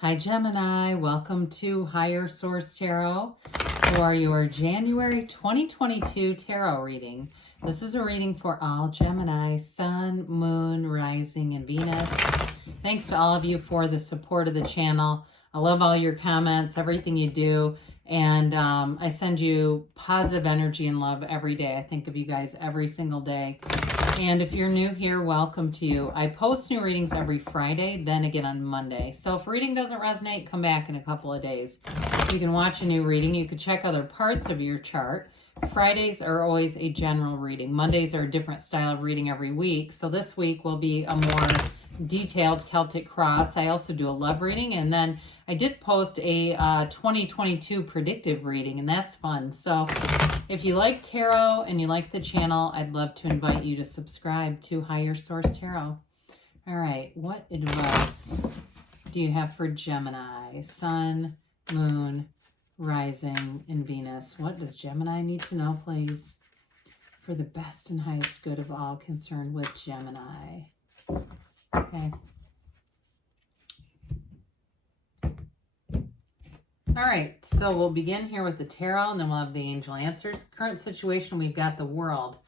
Hi Gemini, welcome to Higher Source Tarot for your January 2022 tarot reading. This is a reading for all Gemini, Sun, Moon, Rising, and Venus. Thanks to all of you for the support of the channel. I love all your comments, everything you do, and I send you positive energy and love every day. I think of you guys every single day. And if you're new here, welcome to you. I post new readings every Friday, then again on Monday. So if reading doesn't resonate, come back in a couple of days. You can watch a new reading. You can check other parts of your chart. Fridays are always a general reading. Mondays are a different style of reading every week. So this week will be a more detailed Celtic cross. I also do a love reading, and then I did post a 2022 predictive reading, and that's fun. So if you like tarot and you like the channel, I'd love to invite you to subscribe to Higher Source Tarot. All right, what advice do you have for Gemini, Sun, Moon, Rising, and Venus? What does Gemini need to know, please, for the best and highest good of all concerned with Gemini? Okay. All right, so we'll begin here with the tarot, and then we'll have the angel answers. Current situation, we've got the World.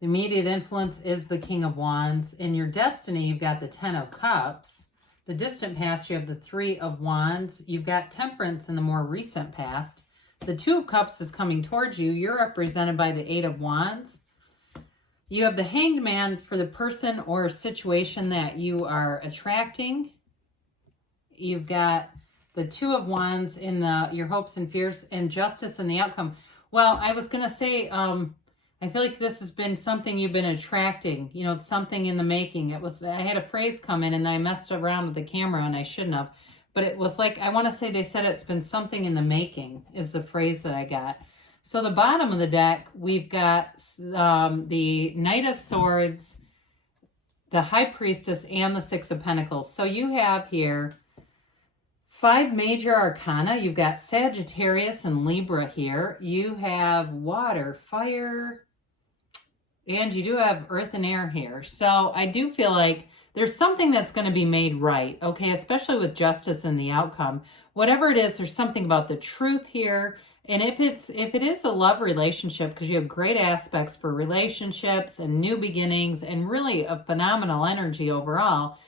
The immediate influence is the King of Wands. In your destiny, you've got the Ten of Cups. The distant past, you have the Three of Wands. You've got Temperance in the more recent past. The Two of Cups is coming towards you. You're represented by the Eight of Wands. You have the Hanged Man for the person or situation that you are attracting. You've got the Two of Wands in your hopes and fears, and Justice in the outcome. Well, I was going to say, I feel like this has been something you've been attracting. You know, it's something in the making. I had a phrase come in and I messed around with the camera and I shouldn't have. But it was like, I want to say they said it's been something in the making is the phrase that I got. So the bottom of the deck, we've got the Knight of Swords, the High Priestess, and the Six of Pentacles. So you have here 5 major arcana. You've got Sagittarius and Libra here. You have water, fire, and you do have earth and air here. So I do feel like there's something that's going to be made right, okay, especially with justice in the outcome. Whatever it is, there's something about the truth here. And if it is a love relationship, because you have great aspects for relationships and new beginnings and really a phenomenal energy overall,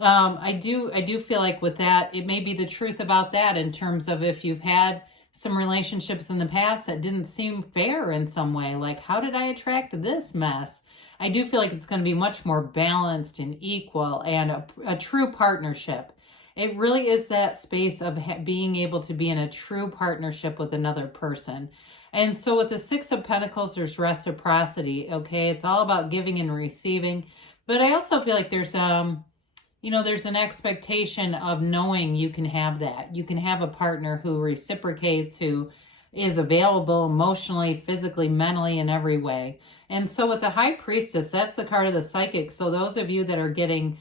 I do feel like with that, it may be the truth about that in terms of if you've had some relationships in the past that didn't seem fair in some way, like how did I attract this mess? I do feel like it's going to be much more balanced and equal and a true partnership. It really is that space of being able to be in a true partnership with another person. And so with the Six of Pentacles, there's reciprocity, okay? It's all about giving and receiving. But I also feel like there's there's an expectation of knowing you can have that. You can have a partner who reciprocates, who is available emotionally, physically, mentally, in every way. And so with the High Priestess, that's the card of the psychic. So those of you that are getting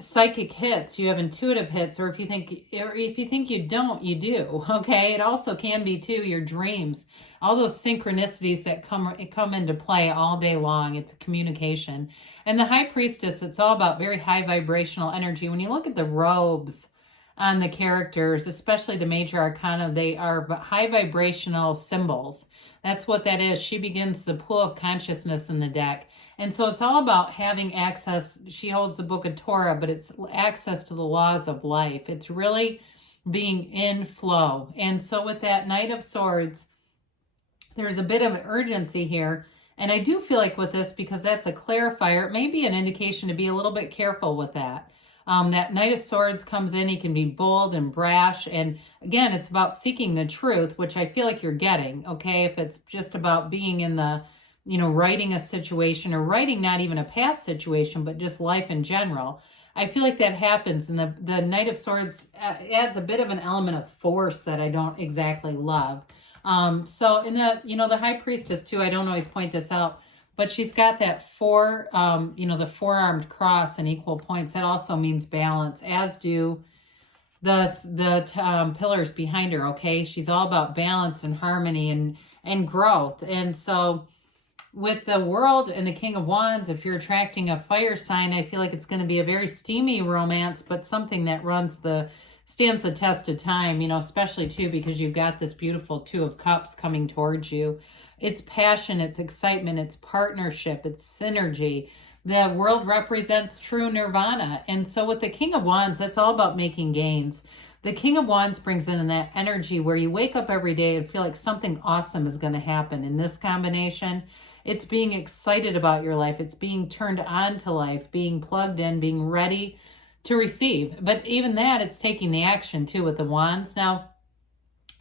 psychic hits, you have intuitive hits, or if you think you don't, you do, okay? It also can be too your dreams, all those synchronicities that come into play all day long. It's a communication. And the High Priestess, it's all about very high vibrational energy. When you look at the robes on the characters, especially the major arcana, they are high vibrational symbols. That's what that is. She begins the pool of consciousness in the deck. And so it's all about having access. She holds the book of Torah, but it's access to the laws of life. It's really being in flow. And so with that Knight of Swords, there's a bit of urgency here. And I do feel like with this, because that's a clarifier, it may be an indication to be a little bit careful with that. That Knight of Swords comes in, he can be bold and brash. And again, it's about seeking the truth, which I feel like you're getting, okay? If it's just about being in the, writing a situation or writing not even a past situation, but just life in general, I feel like that happens. And the Knight of Swords adds a bit of an element of force that I don't exactly love. So in the High Priestess too, I don't always point this out, but she's got that the four-armed cross in equal points. That also means balance, as do the pillars behind her, okay? She's all about balance and harmony and growth. And so with the World and the King of Wands, if you're attracting a fire sign, I feel like it's going to be a very steamy romance, but something that runs the stands the test of time, you know, especially too because you've got this beautiful Two of Cups coming towards you. It's passion, it's excitement, it's partnership, it's synergy. The world represents true nirvana. And so with the King of Wands, that's all about making gains. The King of Wands brings in that energy where you wake up every day and feel like something awesome is going to happen. In this combination, it's being excited about your life. It's being turned on to life, being plugged in, being ready to receive. But even that, it's taking the action too with the Wands. Now,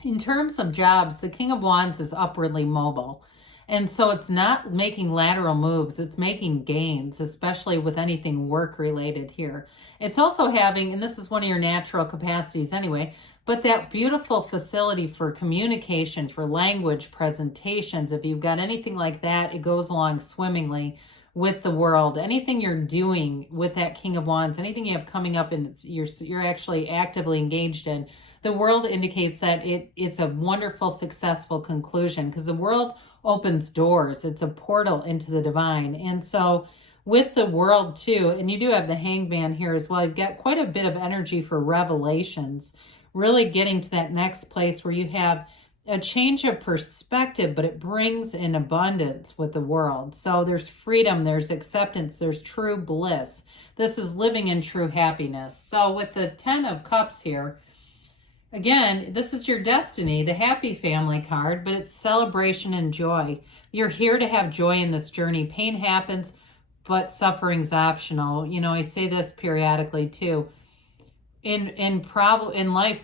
in terms of jobs, the King of Wands is upwardly mobile. And so it's not making lateral moves, it's making gains, especially with anything work related here. It's also having, and this is one of your natural capacities anyway, but that beautiful facility for communication, for language, presentations. If you've got anything like that, it goes along swimmingly with the world. Anything you're doing with that King of Wands, anything you have coming up and you're actually actively engaged in, the world indicates that it's a wonderful, successful conclusion because the world opens doors. It's a portal into the divine. And so with the world too, and you do have the Hangman here as well, you've got quite a bit of energy for revelations, really getting to that next place where you have a change of perspective, but it brings in abundance with the world. So there's freedom, there's acceptance, there's true bliss. This is living in true happiness. So with the 10 of Cups here, again, this is your destiny, the happy family card, but it's celebration and joy. You're here to have joy in this journey. Pain happens, but suffering's optional. You know, I say this periodically too. In life,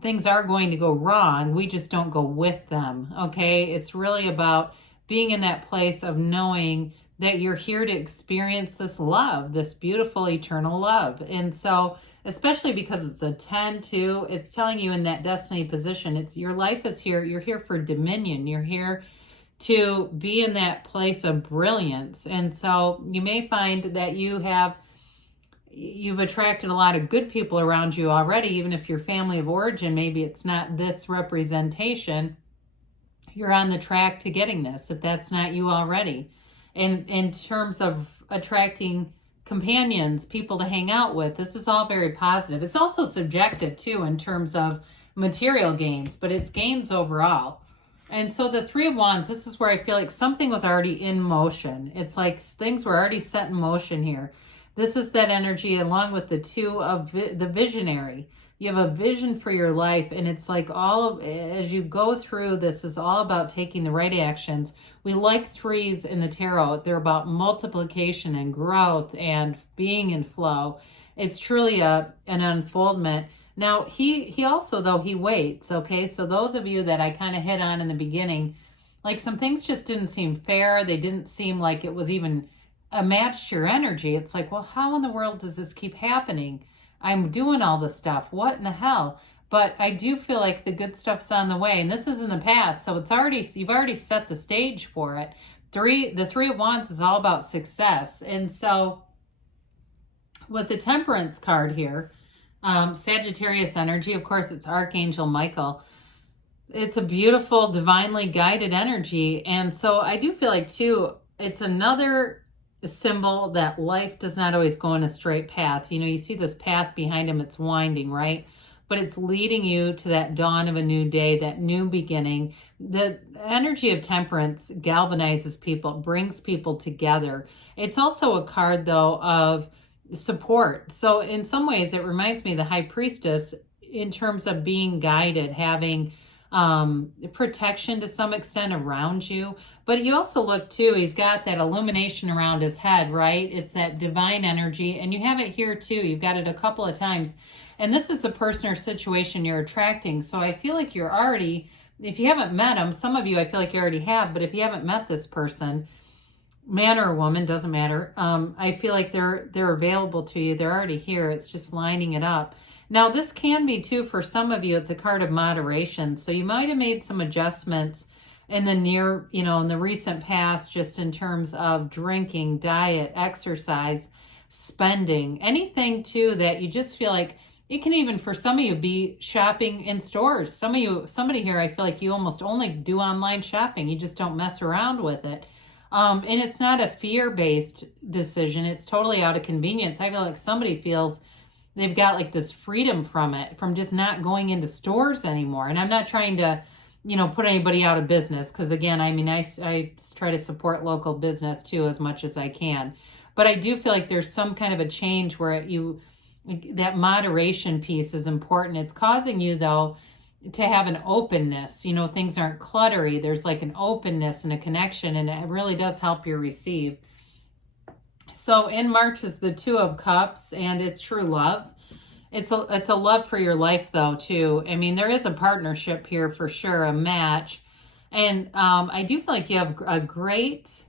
things are going to go wrong. We just don't go with them, okay? It's really about being in that place of knowing that you're here to experience this love, this beautiful eternal love. And so, especially because it's a 10 too, it's telling you in that destiny position, it's your life is here. You're here for dominion. You're here to be in that place of brilliance. And so you may find that you've attracted a lot of good people around you already, even if your family of origin, maybe it's not this representation, you're on the track to getting this, if that's not you already. And in terms of attracting companions, people to hang out with, this is all very positive. It's also subjective too in terms of material gains, but it's gains overall. And so the Three of Wands, this is where I feel like something was already in motion. It's like things were already set in motion here. This is that energy along with the Two of the visionary. You have a vision for your life, and it's like as you go through this is all about taking the right actions. We like threes in the tarot. They're about multiplication and growth and being in flow. It's truly an unfoldment. Now, he also, though, he waits, okay? So those of you that I kind of hit on in the beginning, like some things just didn't seem fair. They didn't seem like it was even a match to your energy. It's like, well, how in the world does this keep happening? I'm doing all this stuff. What in the hell? But I do feel like the good stuff's on the way. And this is in the past. So you've already set the stage for it. The Three of Wands is all about success. And so with the Temperance card here, Sagittarius energy, of course, it's Archangel Michael. It's a beautiful, divinely guided energy. And so I do feel like, too, it's another symbol that life does not always go in a straight path. You know, you see this path behind him, it's winding, right? But it's leading you to that dawn of a new day, that new beginning. The energy of Temperance galvanizes people, brings people together. It's also a card, though, of support. So in some ways, it reminds me of the High Priestess in terms of being guided, having protection to some extent around you. But you also look too, he's got that illumination around his head, right? It's that divine energy. And you have it here too. You've got it a couple of times. And this is the person or situation you're attracting. So I feel like you're already, if you haven't met him, some of you I feel like you already have, but if you haven't met this person, man or woman, doesn't matter. I feel like they're available to you. They're already here. It's just lining it up. Now, this can be, too, for some of you, it's a card of moderation. So you might have made some adjustments in the recent past, just in terms of drinking, diet, exercise, spending, anything, too, that you just feel like it can even, for some of you, be shopping in stores. Somebody here, I feel like you almost only do online shopping. You just don't mess around with it. And it's not a fear-based decision. It's totally out of convenience. I feel like somebody feels they've got like this freedom from it, from just not going into stores anymore. And I'm not trying to, you know, put anybody out of business, because again, I mean, I try to support local business too as much as I can. But I do feel like there's some kind of a change where that moderation piece is important. It's causing you, though, to have an openness. You know, things aren't cluttery. There's like an openness and a connection, and it really does help you receive. So in March is the Two of Cups, and it's true love. It's a love for your life, though, too. I mean, there is a partnership here for sure, a match. And I do feel like you have a great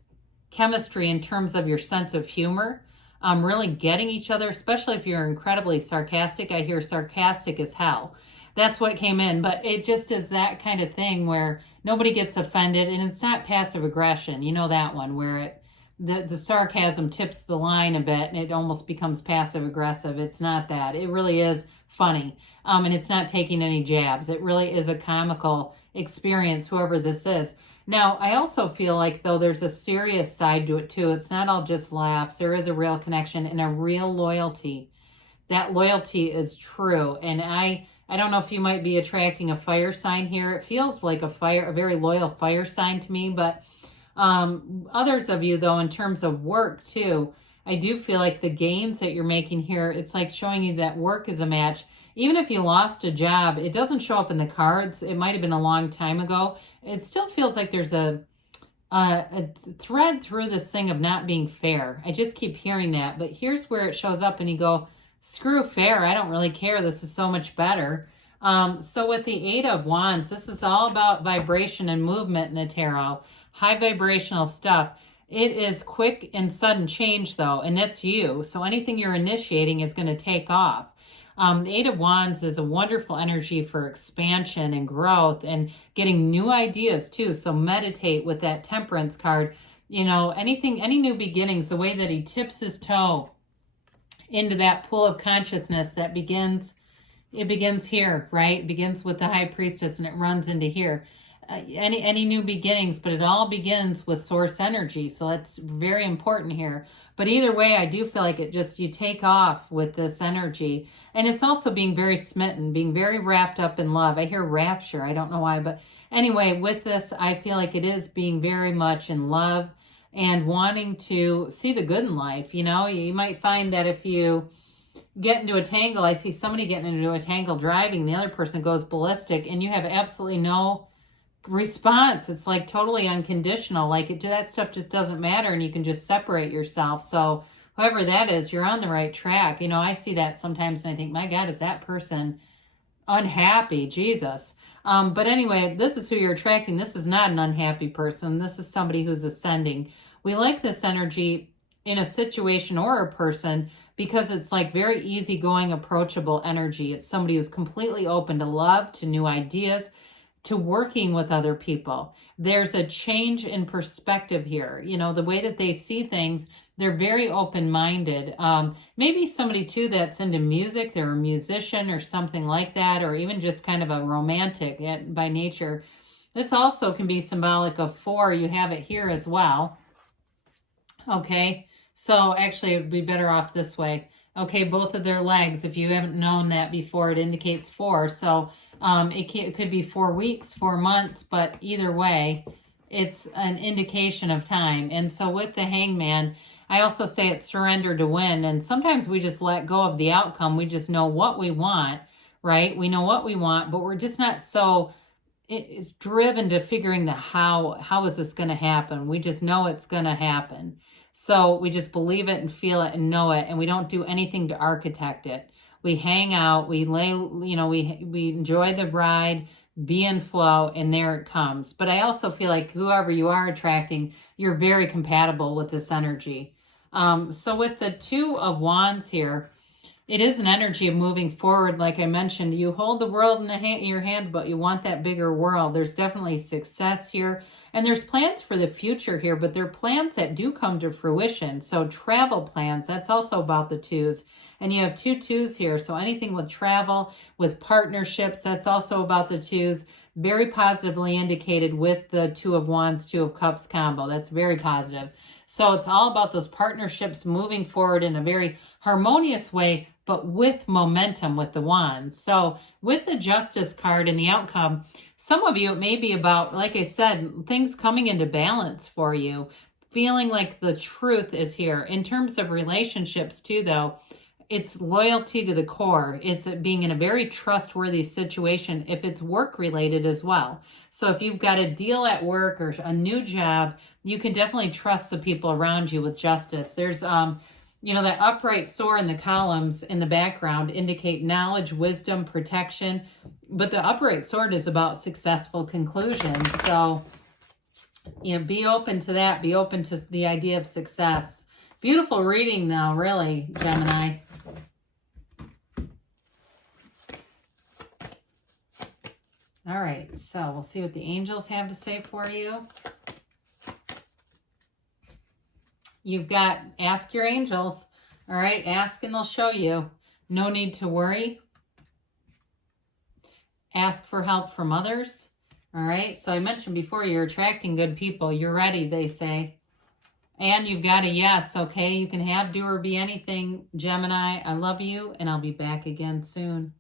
chemistry in terms of your sense of humor. Really getting each other, especially if you're incredibly sarcastic. I hear sarcastic as hell. That's what came in, but it just is that kind of thing where nobody gets offended, and it's not passive aggression. You know that one where the sarcasm tips the line a bit and it almost becomes passive aggressive. It's not that. It really is funny, and it's not taking any jabs. It really is a comical experience, whoever this is. Now, I also feel like, though, there's a serious side to it, too. It's not all just laughs. There is a real connection and a real loyalty. That loyalty is true. And I don't know if you might be attracting a fire sign here. It feels like a very loyal fire sign to me. But others of you, though, in terms of work, too, I do feel like the gains that you're making here, it's like showing you that work is a match. Even if you lost a job, it doesn't show up in the cards. It might have been a long time ago. It still feels like there's a thread through this thing of not being fair. I just keep hearing that. But here's where it shows up and you go, screw fair. I don't really care. This is so much better. So with the Eight of Wands, this is all about vibration and movement in the tarot. High vibrational stuff. It is quick and sudden change, though, and that's you. So anything you're initiating is going to take off. The Eight of Wands is a wonderful energy for expansion and growth and getting new ideas, too. So meditate with that Temperance card. You know, any new beginnings, the way that he tips his toe into that pool of consciousness that begins here, right? It begins with the High Priestess and it runs into here. Any new beginnings, but it all begins with source energy. So that's very important here. But either way, I do feel like you take off with this energy. And it's also being very smitten, being very wrapped up in love. I hear rapture. I don't know why. But anyway, with this, I feel like it is being very much in love and wanting to see the good in life. You know, you might find that if you get into a tangle, I see somebody getting into a tangle driving, the other person goes ballistic, and you have absolutely no response. It's like totally unconditional. Like that stuff just doesn't matter, and you can just separate yourself. So whoever that is, you're on the right track. You know, I see that sometimes and I think, my God, is that person unhappy? Jesus. But anyway, this is who you're attracting. This is not an unhappy person. This is somebody who's ascending. We like this energy in a situation or a person because it's like very easygoing, approachable energy. It's somebody who's completely open to love, to new ideas, to working with other people. There's a change in perspective here. You know, the way that they see things, they're very open-minded. Maybe somebody, too, that's into music. They're a musician or something like that, or even just kind of a romantic by nature. This also can be symbolic of 4. You have it here as well. Okay, so actually it would be better off this way. Okay, both of their legs, if you haven't known that before, it indicates 4. So it could be 4 weeks, 4 months, but either way, it's an indication of time. And so with the Hangman, I also say it's surrender to win. And sometimes we just let go of the outcome. We just know what we want, right? We know what we want, but we're just not so it's driven to figuring the how is this going to happen? We just know it's going to happen. So we just believe it and feel it and know it, and we don't do anything to architect it. We hang out, we lay, you know, we enjoy the ride, be in flow, and there it comes. But I also feel like whoever you are attracting, you're very compatible with this energy. So with the Two of Wands here, it is an energy of moving forward. Like I mentioned, you hold the world in your hand, but you want that bigger world. There's definitely success here. And there's plans for the future here, but they're plans that do come to fruition. So travel plans, that's also about the 2s. And you have 2 2s here. So anything with travel, with partnerships, that's also about the 2s. Very positively indicated with the Two of Wands, Two of Cups combo. That's very positive. So it's all about those partnerships moving forward in a very harmonious way, but with momentum with the wands. So with the Justice card and the outcome, some of you, it may be about, like I said, things coming into balance for you, feeling like the truth is here. In terms of relationships too, though, it's loyalty to the core. It's being in a very trustworthy situation if it's work related as well. So if you've got a deal at work or a new job, you can definitely trust the people around you with Justice. There's, you know, that upright sword in the columns in the background indicate knowledge, wisdom, protection. But the upright sword is about successful conclusions. So, you know, be open to that. Be open to the idea of success. Beautiful reading though, really, Gemini. All right, so we'll see what the angels have to say for you. You've got, ask your angels. All right, ask and they'll show you. No need to worry. Ask for help from others. All right, so I mentioned before, you're attracting good people. You're ready, they say. And you've got a yes, okay? You can have, do, or be anything, Gemini. I love you, and I'll be back again soon.